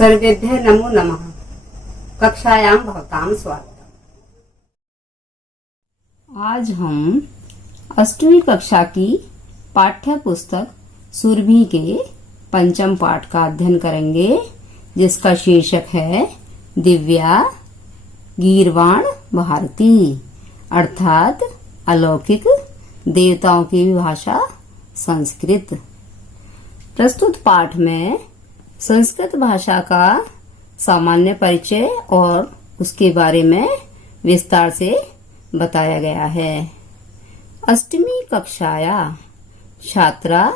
सर्वेभ्यः नमो नमः। कक्षायां भवतां स्वागतम्। आज हम 8वीं कक्षा की पाठ्य पुस्तक सुरभि के पंचम पाठ का अध्ययन करेंगे, जिसका शीर्षक है दिव्या गीर्वाण भारती, अर्थात अलौकिक देवताओं की भाषा संस्कृत। प्रस्तुत पाठ में संस्कृत भाषा का सामान्य परिचय और उसके बारे में विस्तार से बताया गया है। 8वीं कक्षाया छात्रा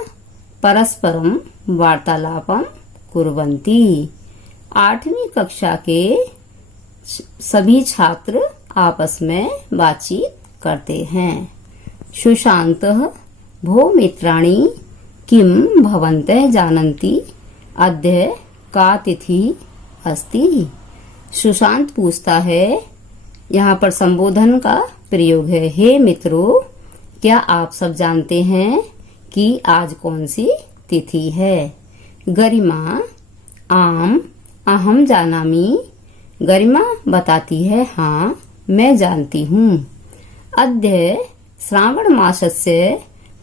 परस्परम वार्तालापम कुर्वन्ति। 8वीं कक्षा के सभी छात्र आपस में बातचीत करते हैं। सुशान्तः भो मित्राणि किम भवन्तः जानन्ति अद्य का तिथि अस्ति। सुशांत पूछता है, यहाँ पर संबोधन का प्रयोग है। हे मित्रों, क्या आप सब जानते हैं कि आज कौन सी तिथि है। गरिमा आम अहम जानामि। गरिमा बताती है, हाँ मैं जानती हूँ। अद्य श्रावण मासस्य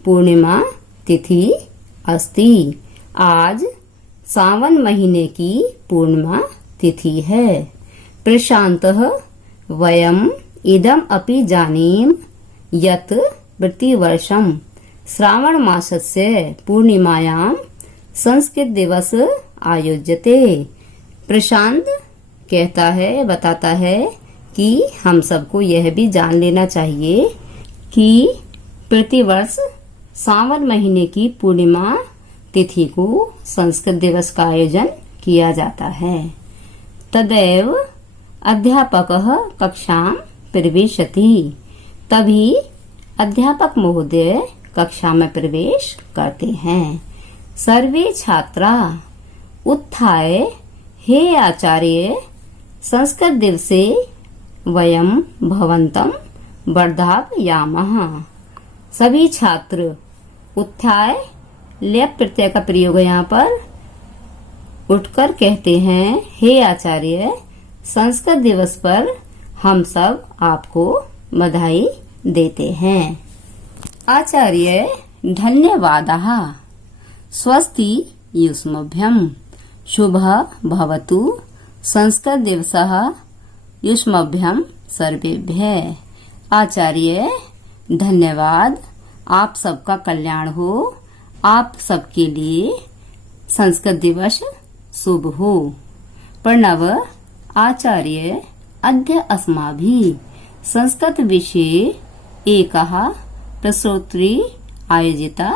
पूर्णिमा तिथि अस्ति। आज सावन महीने की पूर्णिमा तिथि है। प्रशान्तः वयम इदम अपि जानीम यत् प्रतिवर्षं श्रावण मासस्य पूर्णिमायां संस्कृत दिवस आयोज्यते। प्रशांत कहता है, बताता है कि हम सबको यह भी जान लेना चाहिए कि प्रतिवर्ष सावन महीने की पूर्णिमा तिथि को संस्कृत दिवस का आयोजन किया जाता है। तदैव अध्यापकः कक्षां प्रविशति। तभी अध्यापक महोदय कक्षा में प्रवेश करते हैं। सर्वे छात्रा उत्थाय हे आचार्य संस्कृत दिवसे वयं भवन्तं वर्धापयामः। सभी छात्र उत्थाय लेप प्रत्यय का प्रयोग है। यहाँ पर उठकर कहते हैं, हे आचार्य संस्कृत दिवस पर हम सब आपको बधाई देते हैं। आचार्य धन्यवादः। स्वस्ति युष्मभ्यं। शुभः भवतु संस्कृत दिवसः युष्मभ्यं सर्वेभ्यः। आचार्य धन्यवाद, आप सबका कल्याण हो, आप सबके लिए संस्कृत दिवस शुभ हो। प्रणव आचार्य अद्य अस्माभिः संस्कृत विषये एकः प्रश्नोत्तरी आयोजिता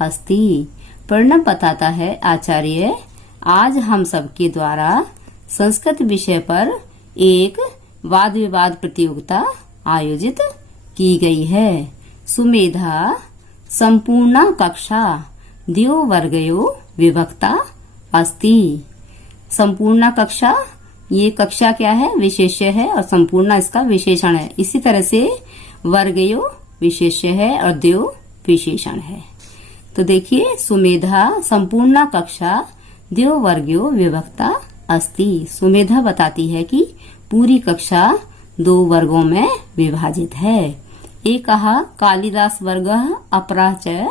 अस्ति। प्रणव बताता है, आचार्य आज हम सबके द्वारा संस्कृत विषय पर एक वाद विवाद प्रतियोगिता आयोजित की गई है। सुमेधा संपूर्णा कक्षा द्वयो वर्गयो विभक्ता अस्ति। संपूर्णा कक्षा, ये कक्षा क्या है, विशेष्य है, और संपूर्णा इसका विशेषण है। इसी तरह से वर्गयो विशेष्य है और द्वयो विशेषण है। तो देखिए, सुमेधा संपूर्णा कक्षा द्वयो वर्गयो विभक्ता अस्ति। सुमेधा बताती है कि पूरी कक्षा 2 वर्गों में विभाजित है। एकः कालिदास वर्गः अपरः च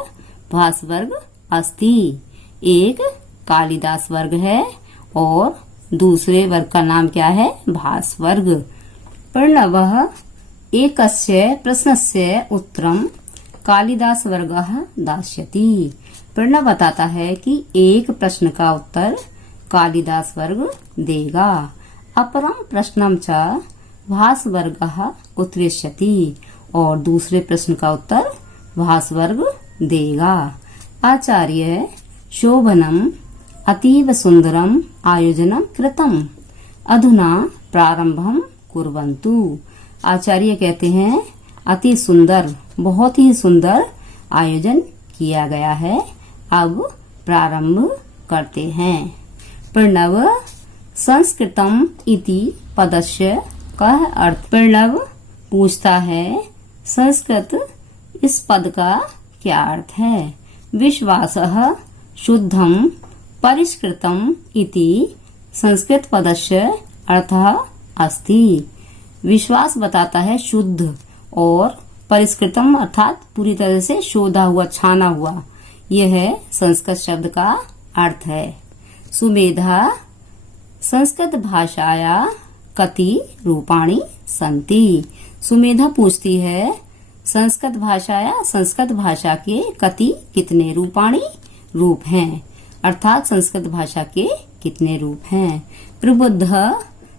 भास वर्ग अस्ति। एक कालिदास वर्ग है और दूसरे वर्ग का नाम क्या है, भास वर्ग। प्रणवः एकस्य प्रश्नस्य उत्तरं कालिदास वर्गः दास्यति। प्रणव बताता है कि एक प्रश्न का उत्तर कालिदास वर्ग देगा। अपरं प्रश्नं च भास वर्गः उत्तरिष्यति, और दूसरे प्रश्न का उत्तर भास वर्ग देगा। आचार्य शोभनम अतीव सुंदरम आयोजनम कृतम अधुना प्रारंभम कुर्वन्तु। आचार्य कहते हैं, अति सुंदर, बहुत ही सुंदर आयोजन किया गया है, अब प्रारंभ करते हैं। प्रणव संस्कृतम इति पदस्य कः अर्थ। प्रणव पूछता है, संस्कृत इस पद का क्या अर्थ है। विश्वासः शुद्धम परिष्कृतम इति संस्कृत पदस्य अर्थः अस्ति। विश्वास बताता है शुद्ध, और परिष्कृतम अर्थात पूरी तरह से शोधा हुआ, छाना हुआ, यह संस्कृत शब्द का अर्थ है। सुमेधा संस्कृत भाषाया कति रूपाणि सन्ति। सुमेधा पूछती है संस्कृत भाषा के कति कितने रूपाणि रूप हैं, अर्थात संस्कृत भाषा के कितने रूप हैं। प्रबुद्ध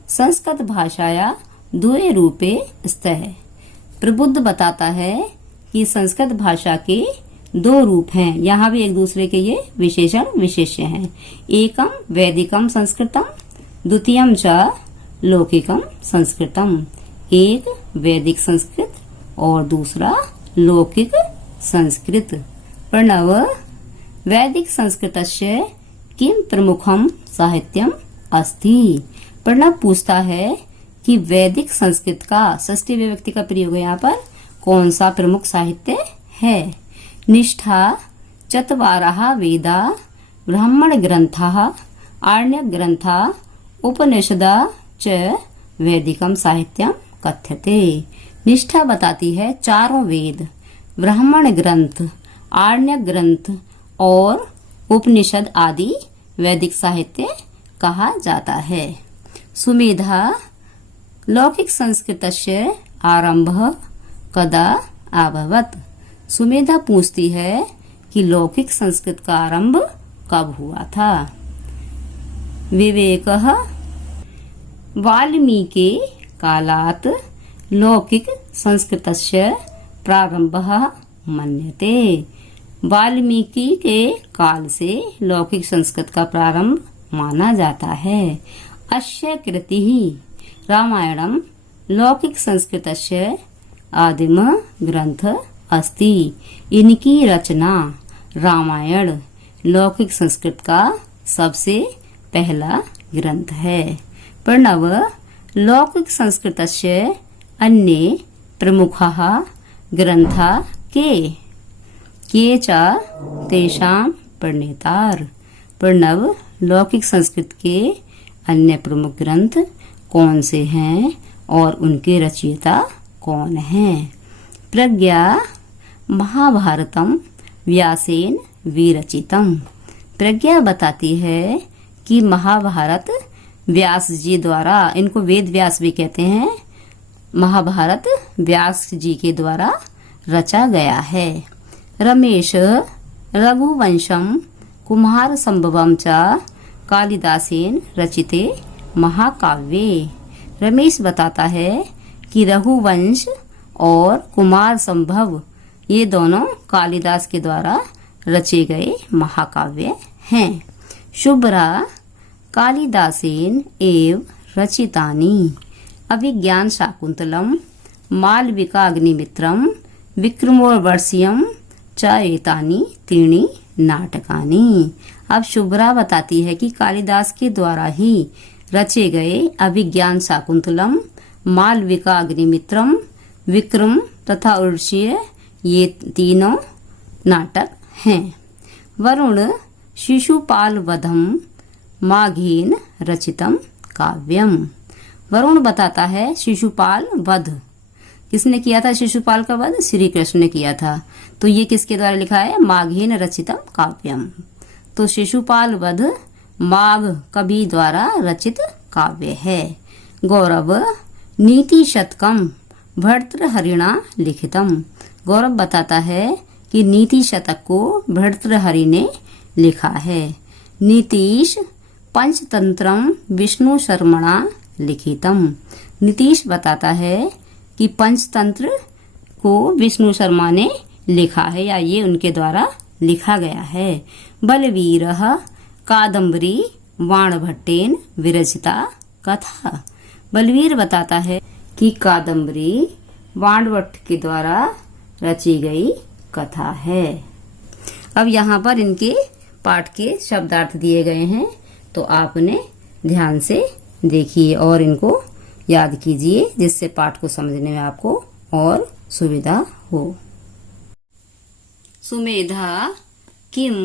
संस्कृत भाषाया द्वे रूपे स्तः। प्रबुद्ध बताता है कि संस्कृत भाषा के दो रूप हैं। यहाँ भी एक दूसरे के ये विशेषण विशेष्य हैं। एकम वैदिकम संस्कृतम, द्वितीयम च लौकिकम संस्कृतम। एक वैदिक संस्कृत और दूसरा लौकिक संस्कृत। प्रणव वैदिक संस्कृतस्य किम प्रमुखम साहित्यम अस्ति। प्रणव पूछता है कि वैदिक संस्कृत का, षष्ठी विभक्ति का प्रयोग है यहाँ पर, कौन सा प्रमुख साहित्य है। निष्ठा चत्वारः वेदा ब्राह्मण ग्रंथः आरण्यक ग्रंथा उपनिषदा च वैदिकम साहित्यम कथ्यते। निष्ठा बताती है चारों वेद, ब्राह्मण ग्रंथ, आरण्यक ग्रंथ और उपनिषद आदि वैदिक साहित्य कहा जाता है। सुमेधा लौकिक संस्कृतस्य आरंभः कदा अभवत्। सुमेधा पूछती है कि लौकिक संस्कृत का आरंभ कब हुआ था। विवेकः वाल्मीकि कालात् लौकिक संस्कृतस्य प्रारंभः मन्यते। वाल्मीकि के काल से लौकिक संस्कृत का प्रारंभ माना जाता है। अस्य कृतिः रामायणम लौकिक संस्कृतस्य आदिम ग्रंथ अस्ति। इनकी रचना रामायण लौकिक संस्कृत का सबसे पहला ग्रंथ है। प्रणव लौकिक संस्कृतस्य अन्ये प्रमुखाः ग्रंथा के च तेषां प्रणेतार। प्रणव लौकिक संस्कृत के अन्य प्रमुख ग्रंथ कौन से हैं और उनके रचयिता कौन हैं। प्रज्ञा महाभारतम व्यासेन विरचितम। प्रज्ञा बताती है कि महाभारत व्यास जी द्वारा, इनको वेद व्यास भी कहते हैं, महाभारत व्यास जी के द्वारा रचा गया है। रमेश रघुवंशम कुमार संभवम च कालिदासेन रचिते महाकाव्ये। रमेश बताता है कि रघुवंश और कुमार संभव ये दोनों कालिदास के द्वारा रचे गए महाकाव्य हैं। शुभ्रा कालिदासेन एव रचितानि अभिज्ञान शाकुंतलम मालविकाग्निमित्रम विक्रमोर्वशीयम च एतानि त्रीणि नाटकानि। अब शुभ्रा बताती है कि कालिदास के द्वारा ही रचे गए अभिज्ञान शाकुंतलम, मालविका अग्निमित्रम, विक्रम तथा उर्वशीय ये तीनों नाटक हैं। वरुण शिशुपाल वधम माघेन रचितम काव्यम। वरुण बताता है शिशुपाल वध किसने किया था। शिशुपाल का वध श्री कृष्ण ने किया था, तो ये किसके द्वारा लिखा है, माघेन रचितम काव्यम। तो शिशुपाल वध माघ कवि द्वारा रचित काव्य है। गौरव नीति शतकम भर्तृहरिणा लिखितम। गौरव बताता है कि नीति शतक को भर्तृहरि ने लिखा है। नीतीश पंचतंत्रम विष्णु शर्मणा लिखितम। नीतीश बताता है कि पंचतंत्र को विष्णु शर्मा ने लिखा है या ये उनके द्वारा लिखा गया है। बलवीरः कादम्बरी वाणभट्टेन विरचिता कथा। बलवीर बताता है कि कादम्बरी वाणभट्ट के द्वारा रची गई कथा है। अब यहाँ पर इनके पाठ के शब्दार्थ दिए गए हैं, तो आप उन्हें ध्यान से देखिए और इनको याद कीजिए, जिससे पाठ को समझने में आपको और सुविधा हो। सुमेधा किम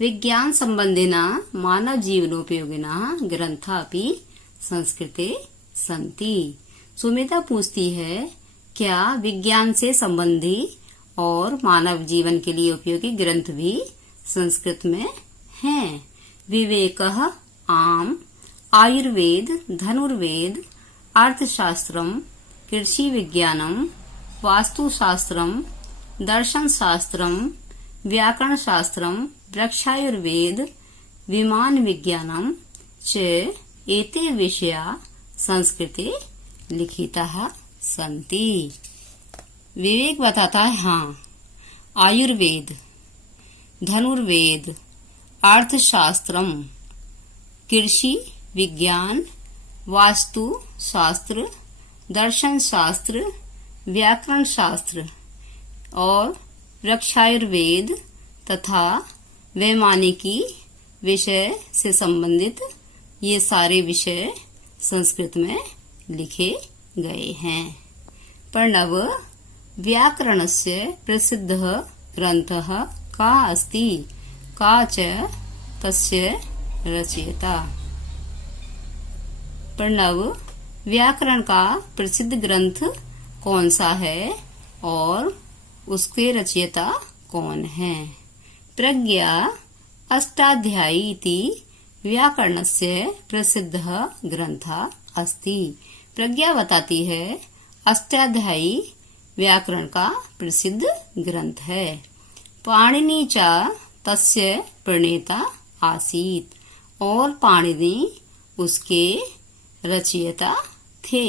विज्ञान संबंधिना मानव जीवनोपयोगिना ग्रंथा अपि संस्कृते सन्ति। सुमिता पूछती है, क्या विज्ञान से संबंधी और मानव जीवन के लिए उपयोगी ग्रंथ भी संस्कृत में हैं? विवेकः आम, आयुर्वेद, धनुर्वेद, अर्थशास्त्रम, कृषि विज्ञानम, वास्तुशास्त्रम, दर्शन शास्त्रम, व्याकरण शास्त्रम, वृक्षायुर्वेद, विमान विज्ञानम च एते विषया संस्कृते लिखिताः सन्ति। विवेक बताता है, हाँ, आयुर्वेद, धनुर्वेद, अर्थशास्त्रम, कृषि विज्ञान, वास्तु शास्त्र, दर्शन शास्त्र, व्याकरण शास्त्र और वृक्षायुर्वेद तथा वैमानिकी विषय से संबंधित ये सारे विषय संस्कृत में लिखे गए हैं। प्रणव व्याकरणस्य प्रसिद्धः ग्रन्थः का अस्ति, का च तस्य रचयिता। प्रणव व्याकरण का प्रसिद्ध ग्रंथ कौन सा है और उसके रचयिता कौन है? प्रज्ञा अष्टाध्यायी इति व्याकरणस्य प्रसिद्धः ग्रंथः अस्ति। प्रज्ञा बताती है, अष्टाध्यायी व्याकरण का प्रसिद्ध ग्रंथ है। पाणिनि च तस्य प्रणेता आसीत, और पाणिनि उसके रचयिता थे।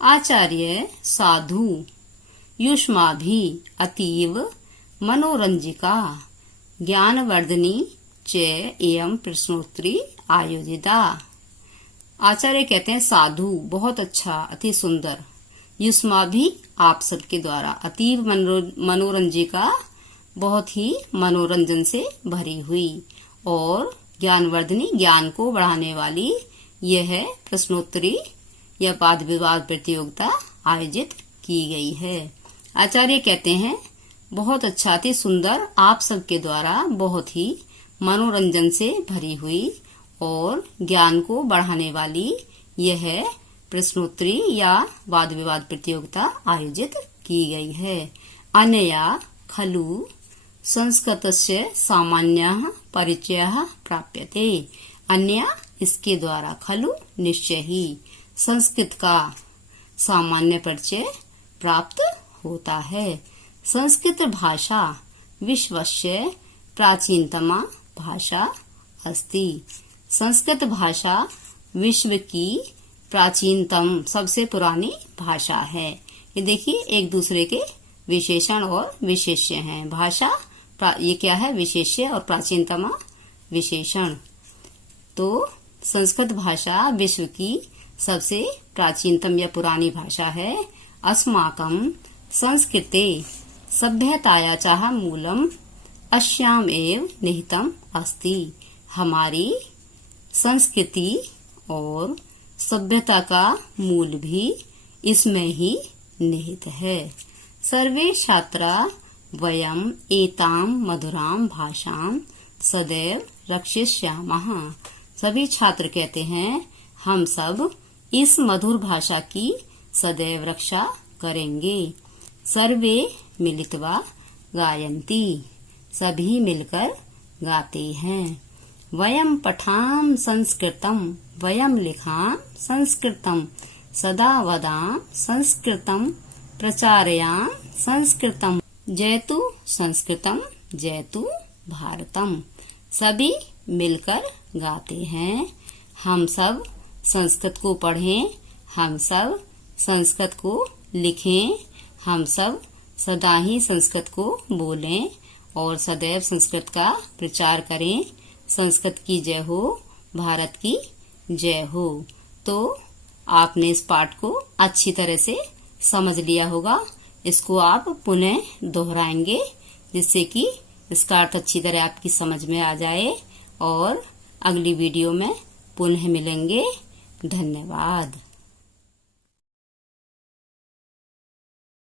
आचार्य साधु युष्माभि अतीव मनोरंजिका ज्ञानवर्धनी च एवं प्रश्नोत्तरी आयोजिता। आचार्य कहते हैं, साधु बहुत अच्छा, अति सुंदर, युष्माभि आप सबके द्वारा, अतीव मनोरंजिका बहुत ही मनोरंजन से भरी हुई, और ज्ञानवर्धनी ज्ञान को बढ़ाने वाली यह प्रश्नोत्तरी या वाद विवाद प्रतियोगिता आयोजित की गई है। आचार्य कहते हैं, बहुत अच्छा, अति सुंदर, आप सबके द्वारा बहुत ही मनोरंजन से भरी हुई और ज्ञान को बढ़ाने वाली यह प्रश्नोत्तरी या वाद विवाद प्रतियोगिता आयोजित की गई है। अनया खलु संस्कृतस्य सामान्यः परिचयः प्राप्यते। अन्य इसके द्वारा, खलु निश्चय ही, संस्कृत का सामान्य परिचय प्राप्त होता है। संस्कृत भाषा विश्वस्य प्राचीनतमा भाषा अस्ति। संस्कृत भाषा विश्व की प्राचीनतम, सबसे पुरानी भाषा है। ये देखिए, एक दूसरे के विशेषण और विशेष्य हैं। भाषा ये क्या है? विशेष्य और प्राचीनतमा विशेषण। तो संस्कृत भाषा विश्व की सबसे प्राचीनतम या पुरानी भाषा है। अस्माकं संस्कृते सभ्यताया चाह मूलम अस्याम एव निहितम अस्ति। हमारी संस्कृति और सभ्यता का मूल भी इसमें ही निहित है। सर्वे छात्रा वयम एताम मधुराम भाषाम सदैव रक्षिष्यामः। सभी छात्र कहते हैं, हम सब इस मधुर भाषा की सदैव रक्षा करेंगे। सर्वे मिलित्वा गायन्ति, सभी मिलकर गाते हैं। वयम पठाम संस्कृतम, वयम लिखाम संस्कृतम, सदा वदाम संस्कृतम, प्रचारयाम संस्कृतम, जयतु संस्कृतम जयतु भारतम। सभी मिलकर गाते हैं, हम सब संस्कृत को पढ़ें, हम सब संस्कृत को लिखें, हम सब सदा ही संस्कृत को बोलें और सदैव संस्कृत का प्रचार करें। संस्कृत की जय हो, भारत की जय हो। तो आपने इस पाठ को अच्छी तरह से समझ लिया होगा। इसको आप पुनः दोहराएंगे जिससे कि इसका अर्थ अच्छी तरह आपकी समझ में आ जाए, और अगली वीडियो में पुनः मिलेंगे। धन्यवाद।